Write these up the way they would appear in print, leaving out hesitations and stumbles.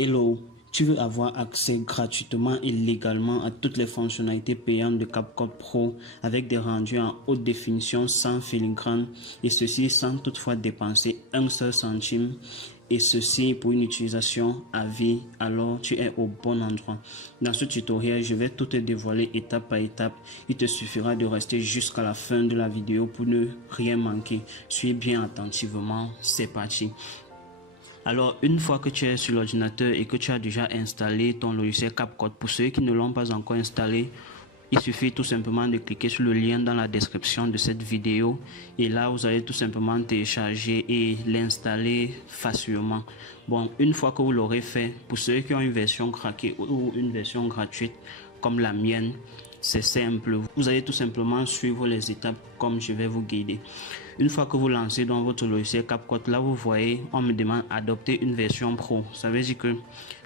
Hello, tu veux avoir accès gratuitement et légalement à toutes les fonctionnalités payantes de CapCut Pro avec des rendus en haute définition sans filigrane et ceci sans toutefois dépenser un seul centime et ceci pour une utilisation à vie, alors tu es au bon endroit. Dans ce tutoriel, je vais tout te dévoiler étape par étape. Il te suffira de rester jusqu'à la fin de la vidéo pour ne rien manquer. Suis bien attentivement, c'est parti. Alors, une fois que tu es sur l'ordinateur et que tu as déjà installé ton logiciel CapCut, pour ceux qui ne l'ont pas encore installé, il suffit tout simplement de cliquer sur le lien dans la description de cette vidéo et là vous allez tout simplement télécharger et l'installer facilement. Bon, une fois que vous l'aurez fait, pour ceux qui ont une version craquée ou une version gratuite comme la mienne, c'est simple. Vous allez tout simplement suivre les étapes comme je vais vous guider. Une fois que vous lancez dans votre logiciel CapCut, là vous voyez, on me demande d'adopter une version pro. Ça veut dire que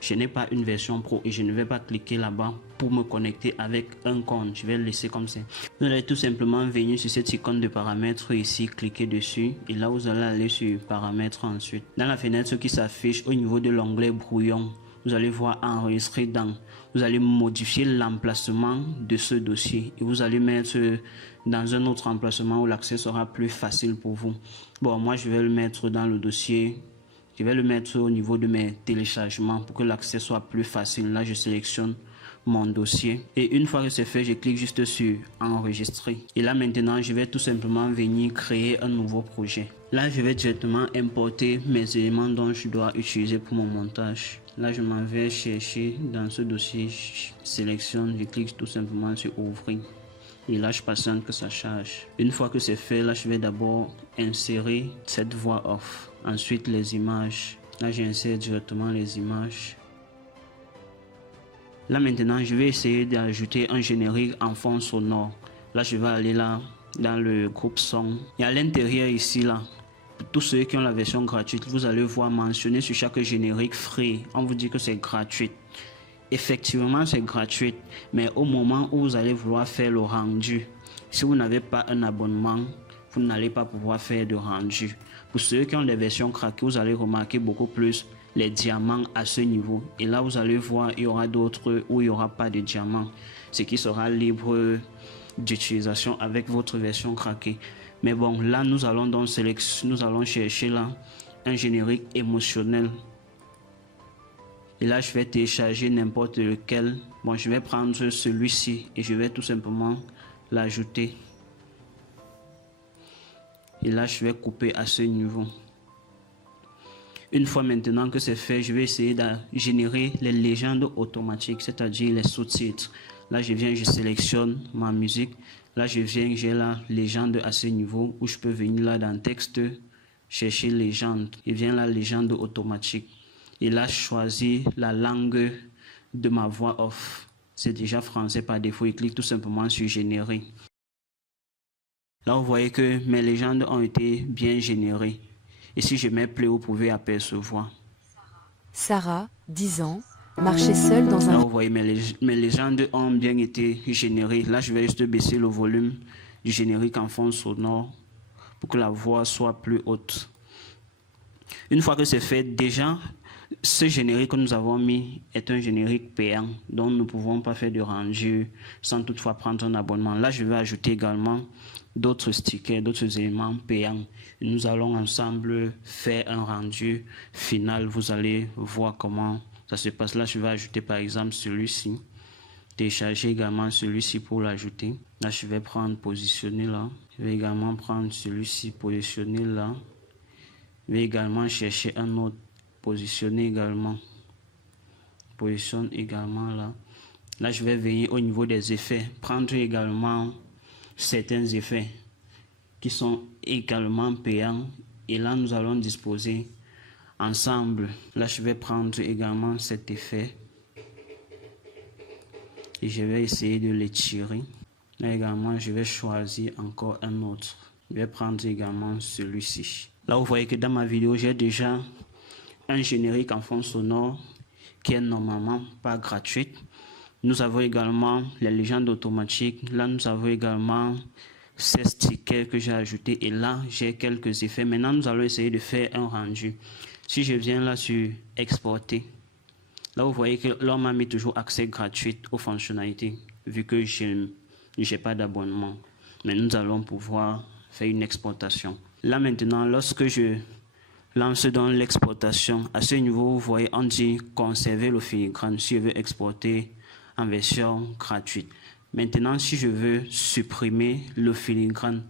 je n'ai pas une version pro et je ne vais pas cliquer là-bas pour me connecter avec un compte. Je vais le laisser comme ça. Vous allez tout simplement venir sur cette icône de paramètres ici, cliquer dessus et là vous allez aller sur paramètres ensuite. Dans la fenêtre qui s'affiche au niveau de l'onglet brouillon, vous allez voir enregistrer dans. Vous allez modifier l'emplacement de ce dossier et vous allez mettre dans un autre emplacement où l'accès sera plus facile pour vous. Bon, moi je vais le mettre dans le dossier. Je vais le mettre au niveau de mes téléchargements pour que l'accès soit plus facile. Là, je sélectionne mon dossier et une fois que c'est fait, je clique juste sur enregistrer et là maintenant je vais tout simplement venir créer un nouveau projet. Là je vais directement importer mes éléments dont je dois utiliser pour mon montage. Là je m'en vais chercher dans ce dossier, je sélectionne, je clique tout simplement sur ouvrir et là je patiente que ça charge. Une fois que c'est fait, là je vais d'abord insérer cette voix off, ensuite les images. Là j'insère directement les images. Là maintenant, je vais essayer d'ajouter un générique en fond sonore. Là, je vais aller là dans le groupe son. Et à l'intérieur ici, là, pour tous ceux qui ont la version gratuite, vous allez voir mentionner sur chaque générique free. On vous dit que c'est gratuit. Effectivement, c'est gratuit. Mais au moment où vous allez vouloir faire le rendu, si vous n'avez pas un abonnement, vous n'allez pas pouvoir faire de rendu. Pour ceux qui ont des versions craquées, vous allez remarquer beaucoup plus les diamants à ce niveau. Et là, vous allez voir, il y aura d'autres où il n'y aura pas de diamants. Ce qui sera libre d'utilisation avec votre version craquée. Mais bon, là, nous allons donc nous allons chercher là un générique émotionnel. Et là, je vais télécharger n'importe lequel. Bon, je vais prendre celui-ci et je vais tout simplement l'ajouter. Et là, je vais couper à ce niveau. Une fois maintenant que c'est fait, je vais essayer de générer les légendes automatiques, c'est-à-dire les sous-titres. Là, je viens, je sélectionne ma musique. Là, je viens, j'ai la légende à ce niveau où je peux venir là dans texte, chercher légende. Et vient la légende automatique. Et là, je choisis la langue de ma voix off. C'est déjà français par défaut. Et clique tout simplement sur générer. Là, vous voyez que mes légendes ont été bien générées. Et si je mets play, vous pouvez apercevoir. Sarah, 10 ans, marchait seule dans un... Là, vous voyez, mes légendes ont bien été générées. Là, je vais juste baisser le volume du générique en fond sonore pour que la voix soit plus haute. Une fois que c'est fait, déjà, ce générique que nous avons mis est un générique payant, dont nous ne pouvons pas faire de rendu sans toutefois prendre un abonnement. Là, je vais ajouter également d'autres stickers, d'autres éléments payants. Et nous allons ensemble faire un rendu final. Vous allez voir comment ça se passe. Là, je vais ajouter par exemple celui-ci. Télécharger également celui-ci pour l'ajouter. Là, je vais prendre positionner là. Je vais également prendre celui-ci, positionner là. Je vais également chercher un autre, positionner également. Positionne également là. Là, je vais venir au niveau des effets. Prendre également certains effets qui sont également payants. Et là, nous allons disposer ensemble. Là, je vais prendre également cet effet. Et je vais essayer de l'étirer. Là également, je vais choisir encore un autre. Je vais prendre également celui-ci. Là, vous voyez que dans ma vidéo, j'ai déjà un générique en fond sonore qui est normalement pas gratuit. Nous avons également les légendes automatiques. Là, nous avons également ces stickers que j'ai ajoutés. Et là, j'ai quelques effets. Maintenant, nous allons essayer de faire un rendu. Si je viens là sur exporter, Là, vous voyez que l'on m'a mis toujours accès gratuit aux fonctionnalités, vu que je n'ai pas d'abonnement. Mais nous allons pouvoir faire une exportation. Là maintenant, lorsque je lance dans l'exportation, à ce niveau, vous voyez, on dit conserver le filigrane si je veux exporter en version gratuite. Maintenant, si je veux supprimer le filigrane,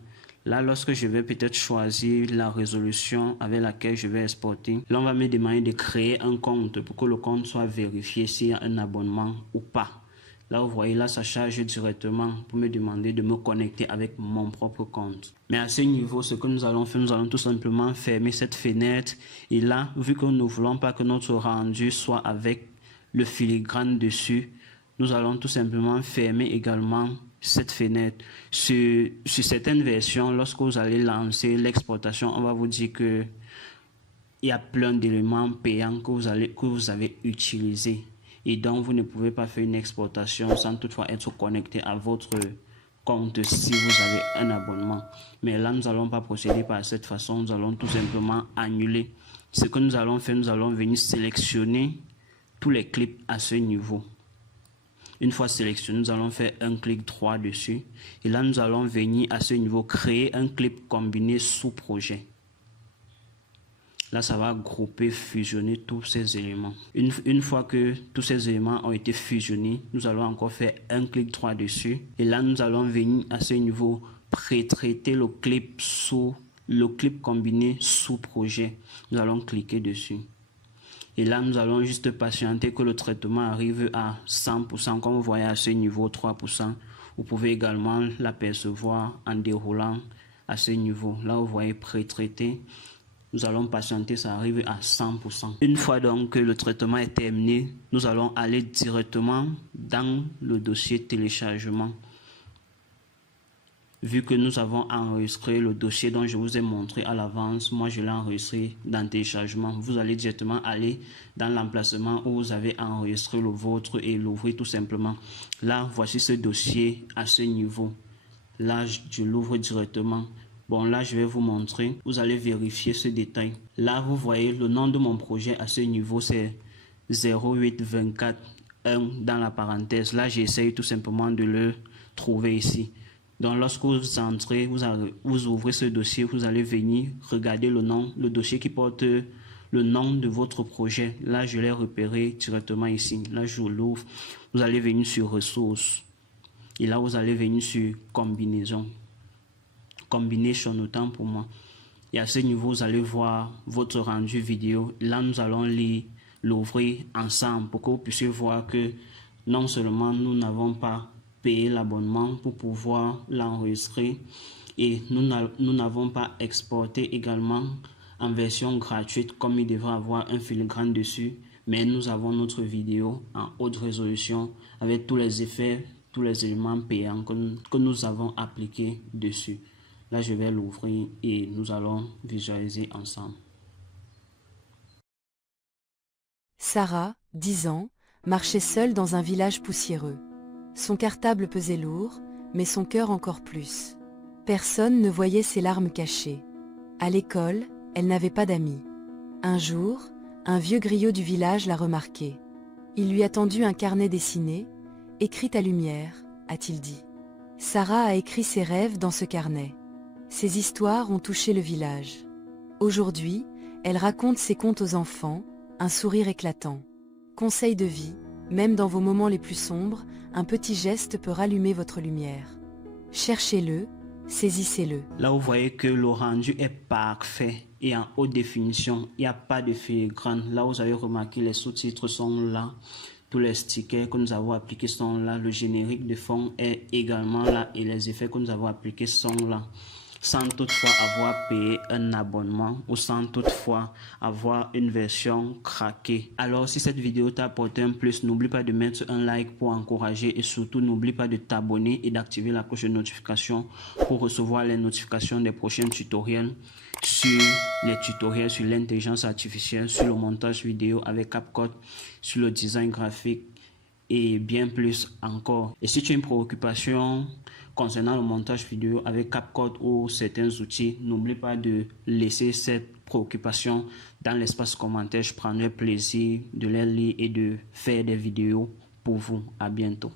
là, lorsque je vais peut-être choisir la résolution avec laquelle je vais exporter, là, on va me demander de créer un compte pour que le compte soit vérifié s'il y a un abonnement ou pas. Là, vous voyez, là, ça charge directement pour me demander de me connecter avec mon propre compte. Mais à ce niveau, ce que nous allons faire, nous allons tout simplement fermer cette fenêtre. Et là, vu que nous ne voulons pas que notre rendu soit avec le filigrane dessus, nous allons tout simplement fermer également cette fenêtre. Sur certaines versions, lorsque vous allez lancer l'exportation, on va vous dire que il y a plein d'éléments payants que vous avez utilisés. Et donc, vous ne pouvez pas faire une exportation sans toutefois être connecté à votre compte si vous avez un abonnement. Mais là, nous n'allons pas procéder par cette façon. Nous allons tout simplement annuler. Ce que nous allons faire, nous allons venir sélectionner tous les clips à ce niveau. Une fois sélectionné, nous allons faire un clic droit dessus. Et là, nous allons venir à ce niveau créer un clip combiné sous projet. Là, ça va grouper, fusionner tous ces éléments. Une fois que tous ces éléments ont été fusionnés, nous allons encore faire un clic droit dessus. Et là, nous allons venir à ce niveau pré-traiter le clip combiné sous projet. Nous allons cliquer dessus. Et là, nous allons juste patienter que le traitement arrive à 100%. Comme vous voyez à ce niveau, 3%. Vous pouvez également l'apercevoir en déroulant à ce niveau. Là, vous voyez pré-traité. Nous allons patienter, ça arrive à 100%. Une fois donc que le traitement est terminé, nous allons aller directement dans le dossier téléchargement. Vu que nous avons enregistré le dossier dont je vous ai montré à l'avance, moi je l'ai enregistré dans téléchargement. Vous allez directement aller dans l'emplacement où vous avez enregistré le vôtre et l'ouvrir tout simplement. Là, voici ce dossier à ce niveau. Là, je l'ouvre directement. Bon, là, je vais vous montrer. Vous allez vérifier ce détail. Là, vous voyez le nom de mon projet à ce niveau, c'est 08241 dans la parenthèse. Là, j'essaye tout simplement de le trouver ici. Donc, lorsque vous entrez, vous ouvrez ce dossier, vous allez venir regarder le nom, le dossier qui porte le nom de votre projet. Là, je l'ai repéré directement ici. Là, je l'ouvre. Vous allez venir sur ressources. Et là, vous allez venir sur combinaison. Combination autant pour moi. Et à ce niveau, vous allez voir votre rendu vidéo. Là, nous allons l'ouvrir ensemble pour que vous puissiez voir que non seulement nous n'avons pas payé l'abonnement pour pouvoir l'enregistrer et nous n'avons pas exporté également en version gratuite comme il devrait avoir un filigrane dessus, mais nous avons notre vidéo en haute résolution avec tous les effets, tous les éléments payants que nous avons appliqués dessus. Là, je vais l'ouvrir et nous allons visualiser ensemble. Sarah, 10 ans, marchait seule dans un village poussiéreux. Son cartable pesait lourd, mais son cœur encore plus. Personne ne voyait ses larmes cachées. À l'école, elle n'avait pas d'amis. Un jour, un vieux griot du village l'a remarqué. Il lui a tendu un carnet dessiné, écrit à lumière, a-t-il dit. Sarah a écrit ses rêves dans ce carnet. Ces histoires ont touché le village. Aujourd'hui, elle raconte ses contes aux enfants, un sourire éclatant. Conseil de vie, même dans vos moments les plus sombres, un petit geste peut rallumer votre lumière. Cherchez-le, saisissez-le. Là, vous voyez que le rendu est parfait et en haute définition. Il n'y a pas de filigrane. Là, vous avez remarqué, les sous-titres sont là. Tous les stickers que nous avons appliqués sont là. Le générique de fond est également là et les effets que nous avons appliqués sont là. Sans toutefois avoir payé un abonnement ou sans toutefois avoir une version craquée. Alors, si cette vidéo t'a apporté un plus, n'oublie pas de mettre un like pour encourager et surtout n'oublie pas de t'abonner et d'activer la cloche de notification pour recevoir les notifications des prochains tutoriels sur l'intelligence artificielle, sur le montage vidéo avec CapCut, sur le design graphique et bien plus encore. Et si tu as une préoccupation concernant le montage vidéo avec CapCut ou certains outils, n'oublie pas de laisser cette préoccupations dans l'espace commentaire. Je prendrai plaisir de les lire et de faire des vidéos pour vous. À bientôt.